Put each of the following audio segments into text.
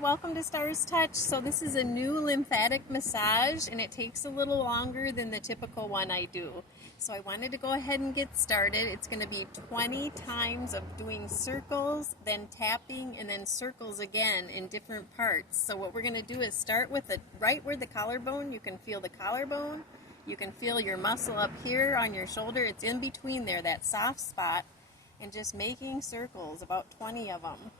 welcome to Stars Touch. So this is a new lymphatic massage and it takes a little longer than the typical one I do. So I wanted to go ahead and get started. It's going to be 20 times of doing circles, then tapping, and then circles again in different parts. So what we're going to do is start with right where the collarbone. You can feel the collarbone. You can feel your muscle up here on your shoulder. It's in between there, that soft spot, and just making circles, about 20 of them.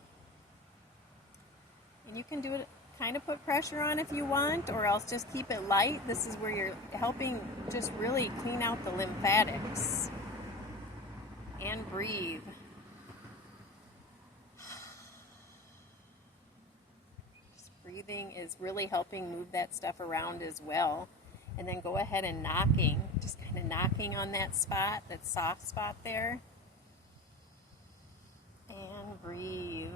And you can do it, kind of put pressure on if you want, or else just keep it light. This is where you're helping just really clean out the lymphatics. And breathe. Just breathing is really helping move that stuff around as well. And then go ahead and knocking, just kind of knocking on that spot, that soft spot there. And breathe.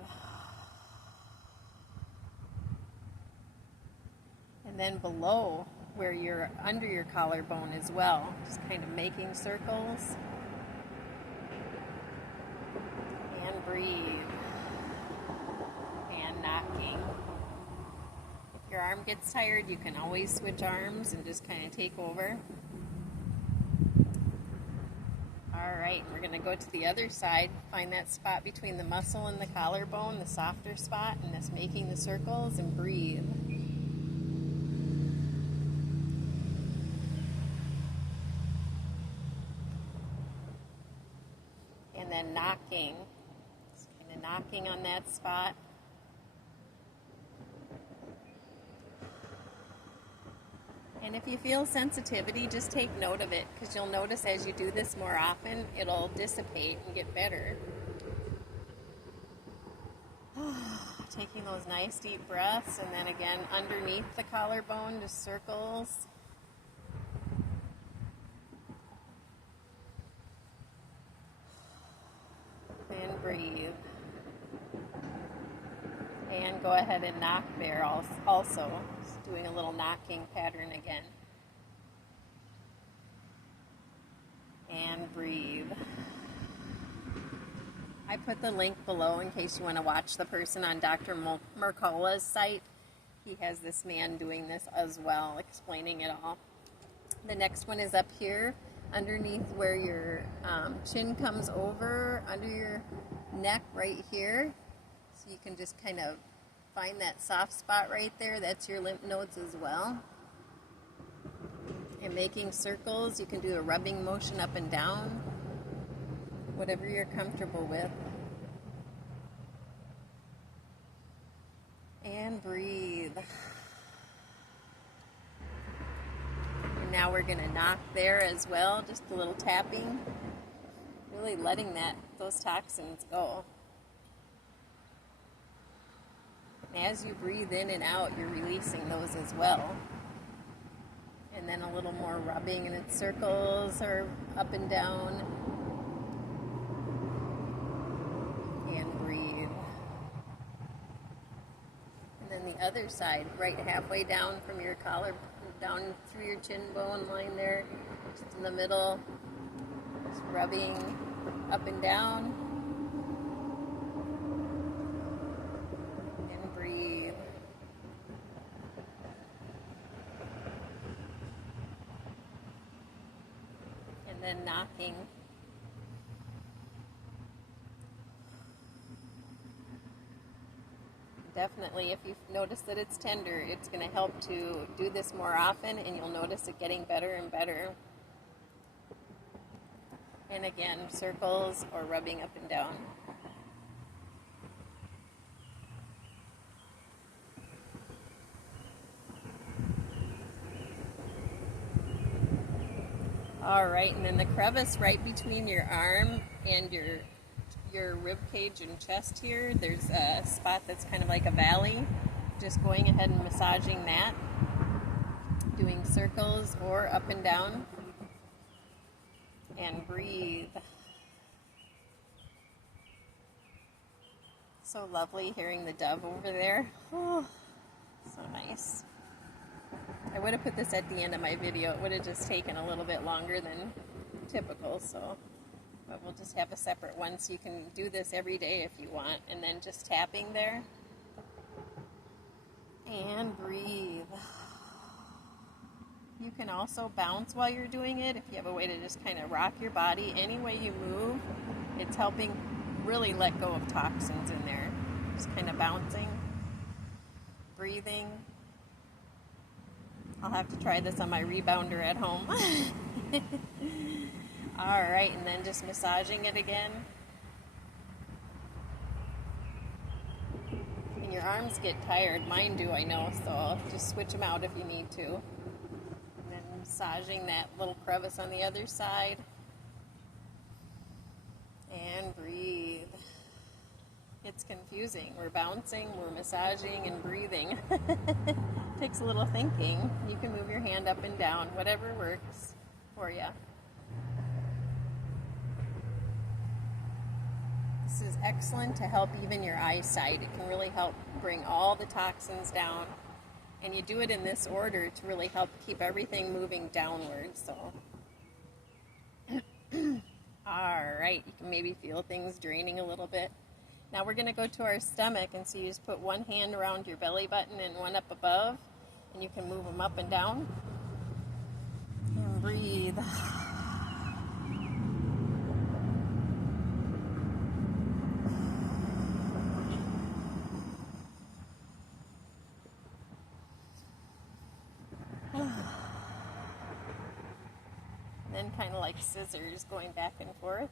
And then below, where you're under your collarbone as well, just kind of making circles. And breathe. And knocking. If your arm gets tired, you can always switch arms and just kind of take over. Alright, we're going to go to the other side, find that spot between the muscle and the collarbone, the softer spot, and just making the circles and breathe. And then knocking, just kind of knocking on that spot. And if you feel sensitivity, just take note of it, because you'll notice as you do this more often, it'll dissipate and get better. Taking those nice deep breaths, and then again underneath the collarbone, just circles. And breathe. And go ahead and knock there also. Just doing a little knocking pattern again. And breathe. I put the link below in case you want to watch the person on Dr. Mercola's site. He has this man doing this as well, explaining it all. The next one is up here, underneath where your chin comes over, under your neck right here. So you can just kind of find that soft spot right there. That's your lymph nodes as well. And making circles, you can do a rubbing motion up and down, whatever you're comfortable with. And breathe. And now we're going to knock there as well, just a little tapping, really letting those toxins go. As you breathe in and out, you're releasing those as well. And then a little more rubbing, and it's circles or up and down. And breathe. And then the other side, right halfway down from your collar, down through your chin bone line there, just in the middle, just rubbing up and down. Then knocking. Definitely, if you notice that it's tender, it's going to help to do this more often, and you'll notice it getting better and better. And again, circles or rubbing up and down. All right, and then the crevice right between your arm and your rib cage and chest here, there's a spot that's kind of like a valley. Just going ahead and massaging that, doing circles or up and down, and breathe. So lovely hearing the dove over there. Oh, so nice. I would have put this at the end of my video. It would have just taken a little bit longer than typical, but we'll just have a separate one, so you can do this every day if you want. And then just tapping there. can also bounce while you're doing it. If you have a way to just kind of rock your body any way you move, it's helping really let go of toxins in there. Just kind of bouncing, breathing. I'll have to try this on my rebounder at home. All right, and then just massaging it again. And your arms get tired. Mine do, I know, so just switch them out if you need to. And then massaging that little crevice on the other side. And breathe. It's confusing. We're bouncing, we're massaging, and breathing. Takes a little thinking. You can move your hand up and down, whatever works for you. This is excellent to help even your eyesight. It can really help bring all the toxins down. And you do it in this order to really help keep everything moving downward. So, all right, you can maybe feel things draining a little bit. Now we're going to go to our stomach, and so you just put one hand around your belly button and one up above, and you can move them up and down. And breathe. Then kind of like scissors going back and forth.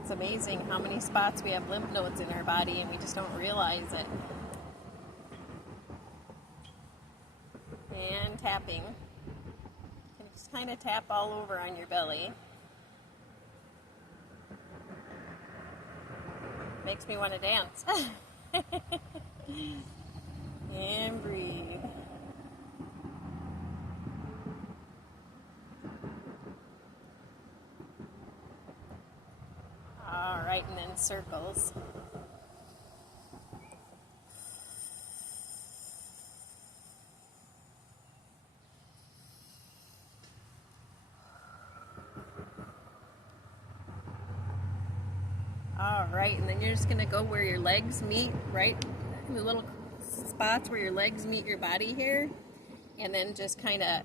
It's amazing how many spots we have lymph nodes in our body and we just don't realize it. And tapping. You can just kind of tap all over on your belly. Makes me want to dance. And breathe. All right, and then circles. All right, and then you're just going to go where your legs meet, right? The little spots where your legs meet your body hair. And then just kind of,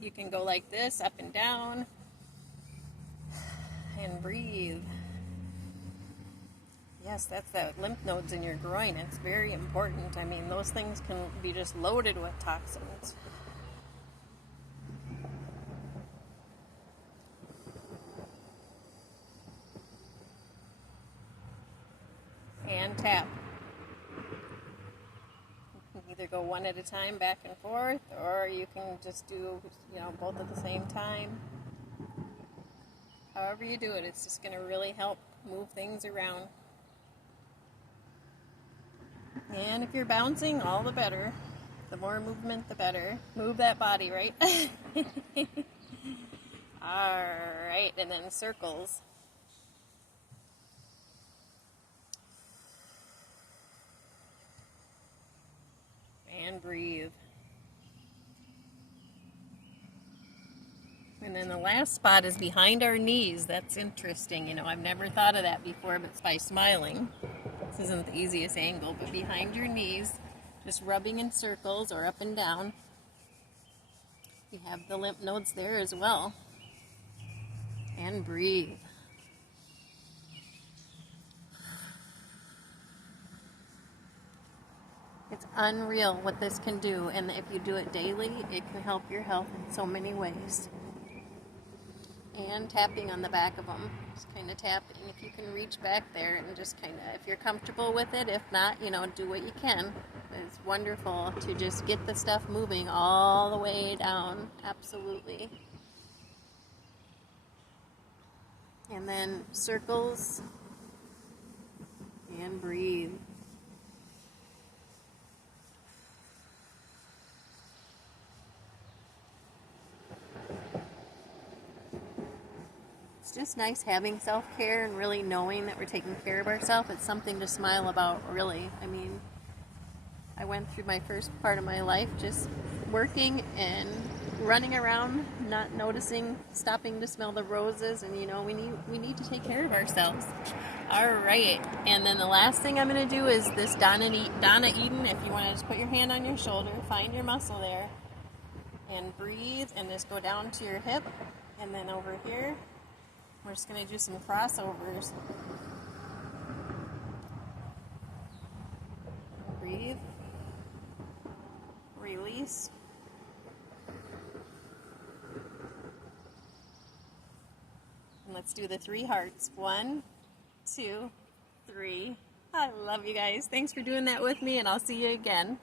you can go like this, up and down. And breathe. Yes, that's the lymph nodes in your groin. It's very important. I mean, those things can be just loaded with toxins. And tap. You can either go one at a time back and forth, or you can just do, both at the same time. However you do it, it's just going to really help move things around. And if you're bouncing, all the better. The more movement, the better. Move that body, right? All right, and then circles. And breathe. And then the last spot is behind our knees. That's interesting. I've never thought of that before, but it's by smiling. This isn't the easiest angle, but behind your knees, just rubbing in circles or up and down. You have the lymph nodes there as well. And breathe. It's unreal what this can do, and if you do it daily, it can help your health in so many ways. And tapping on the back of them, just kind of tapping. If you can reach back there and just kind of, if you're comfortable with it, if not, do what you can. It's wonderful to just get the stuff moving all the way down, absolutely. And then circles, and breathe. It's just nice having self-care and really knowing that we're taking care of ourselves. It's something to smile about, really. I mean, I went through my first part of my life just working and running around, not noticing, stopping to smell the roses, and we need to take care of ourselves. All right, and then the last thing I'm going to do is this Donna Eden. If you want to just put your hand on your shoulder, find your muscle there, and breathe, and just go down to your hip, and then over here, we're just going to do some crossovers. Breathe, release, and let's do the 3 hearts. 1, 2, 3. I love you guys. Thanks for doing that with me, and I'll see you again.